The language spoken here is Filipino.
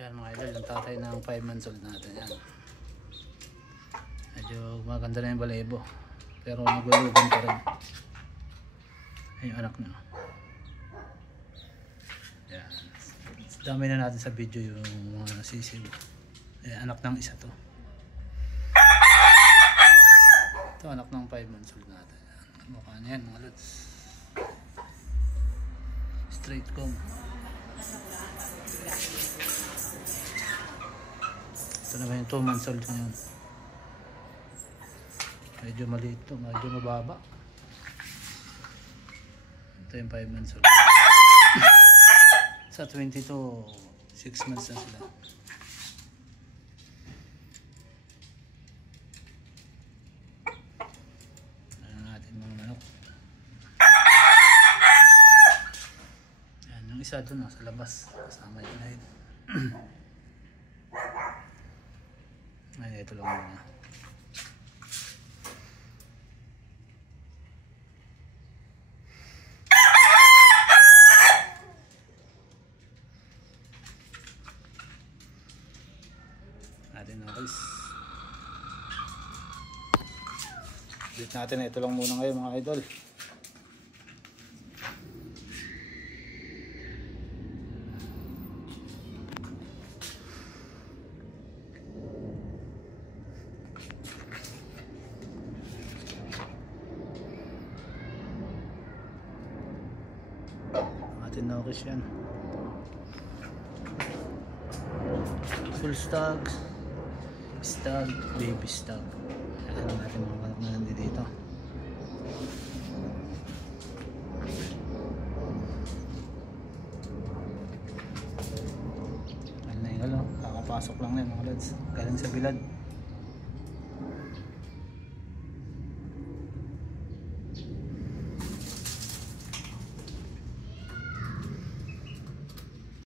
Ayan mga idol, yung tatay ng 5 months old natin. Yan. Medyo maganda na yung balahibo. Pero nagulugan pa rin. Ayan yung anak niya. Ayan. Dami na natin sa video yung mga nasisiw. Ayan, anak ng isa to. Ito anak ng 5 months old natin. Ayan. Mukha niya yan mga lods. Straight comb. Ito naman yung 2 months old ngayon. Medyo maliit to, medyo mababa. Ito yung 5 months old. Sa 22, 6 months na sila. Ano natin mga manok. Yan, yung isa doon nasa labas. Kasama yung inahin. Ay, ito lang muna. Natin na guys. Ulit natin, ito lang muna ngayon mga idol. Natin na okay yan. Full stag, stag, baby stag. Ayan natin mga manok na nandito dito. Ano na yung kakapasok lang na yung mga lads. Galing sa bilad.